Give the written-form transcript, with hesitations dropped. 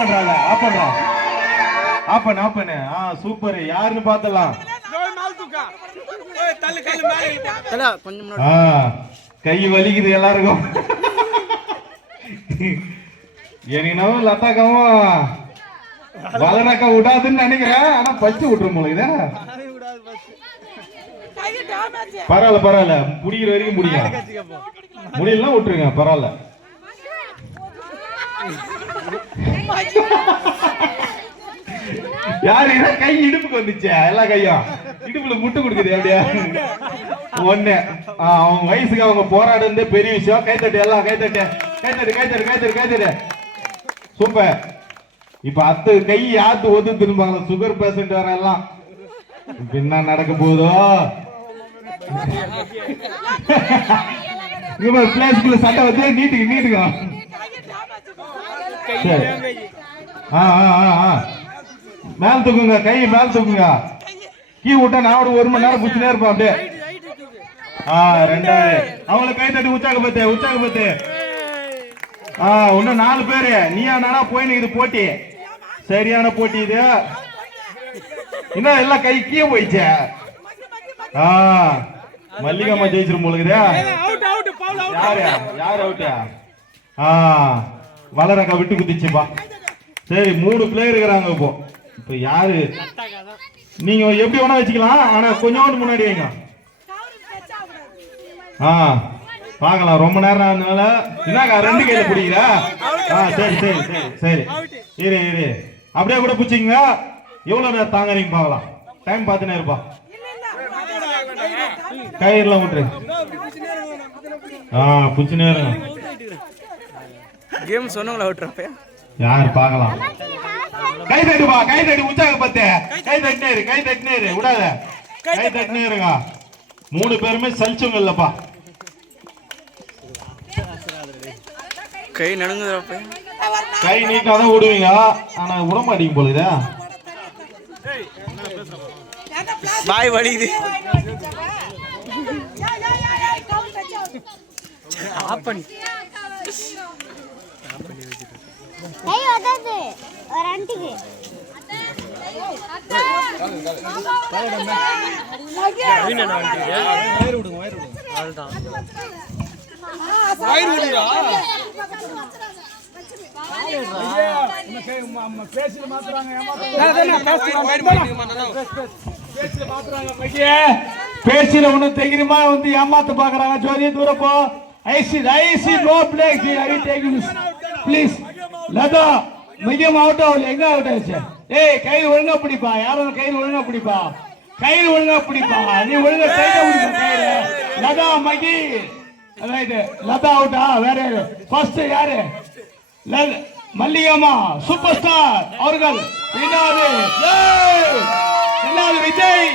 பண்றாங்க ஆப்பன் சூப்பர் யாருன்னு பார்த்தலாம் கை வலிக்குது எல்லாருக்கும் எனக்கு லதாக்காவும் வளரக்கா விடாதுன்னு நினைக்கிறேன் ஆனா பச்சு விட்டுரும் போல இத பரவாயில்ல முடிக்கிற வரைக்கும் முடியலாம் விட்டுருங்க பரவாயில்ல யாரு கை இடுப்புக்கு வந்துச்சு எல்லா கையும் இடுப்புல முட்டு கொடுக்குது அப்படியே ஒண்ணு அவங்க வயசுக்கு அவங்க போராடுறதே பெரிய விஷயம் கைத்தட்டு எல்லாம் கைத்தட்டு சூப்பர் இப்ப அத்து கை யாத்து ஒது திரும்பாங்க சுகர் பேஷண்ட் வர எல்லாம் என்ன நடக்க போதோ பிளேஸ்க்குள்ள சட்டை வச்சு நீட்டுங்க மேல தூக்குங்க கை மேல தூக்குங்க கீ விட்டா நான் 1 மணி நேரம் புடிச்சுனே இருப்பேன் அப்படியே ரெண்டாவது அவங்களை கை தட்டி உற்சாகப்பத்து இன்னும் 4 பேரு நீயா நானா போய் இது போட்டி சரியான போட்டி இது இன்னும் எல்லாம் கை கீழே போயிடுச்சே மல்லிகாமா ஜெயிச்சிரும் போலுக்குது யாரு அவுட்டா வளரக்கா விட்டு குதிச்சுப்பா சரி 3 பிளேயர் இருக்கிறாங்க இப்போ யாரு நீங்க எப்படி வேணா வச்சுக்கலாம் ஆனா கொஞ்சோண்டு முன்னாடி வைங்க பார்க்கலாம் ரொம்ப நேரம் ஆனதுனால என்னக்கா 2 கையில பிடிக்கிறா சரி இரு அப்படியே கூட பிடிச்சிங்க எவ்வளவு நேரம் தாங்கறீங்க பார்க்கலாம் டைம் பார்த்துனே இருப்பா கயிறுலாம் விட்டுரு புடிச்சு நேரம் கேம் சொன்னவங்கள விட்டுறப்ப யார் பார்க்கலாம் கை தட்டி உற்சாகப்பத்து கை தட்டினே இரு விடாத கை தட்டினே இருங்க 3 பேருமே சலிச்சவங்க இல்லப்பா கை நடுங்குறப்ப கை நீட்டாதான் விடுவீங்க ஆனா விட மாட்டீங்க போல இதா பாய் வலிக்குது ஆப்பன் ஏய் வதது ஒரு ஆண்டிக்கு வீணன ஆண்டிக்கு வயிறு விடுங்க அவ்வளவுதான் வயிறு விடுடா ஐயா நம்ம பேசில மாத்துறாங்க பேசில மாத்துறாங்க பையே பேசில ஒண்ணு தெரியுமா வந்து ஏமாத்த பாக்குறாங்க ஜோதி தூர போ I see no place I take you please Latha மிகம் அவுட் ஆகல எங்க அவுட் ஆச்சு ஏய் கையில் ஒழுங்கா பிடிப்பா யாரும் கையில் ஒழுங்கா பிடிப்பா நீ ஒழுங்கா கையில பிடிப்பா கையில லதா மகி ரைட் லதா அவுட்டா வேற ஃபர்ஸ்ட் யாரு மல்லிகாமா சூப்பர் ஸ்டார் அவர்கள் இரண்டாவது விஜய்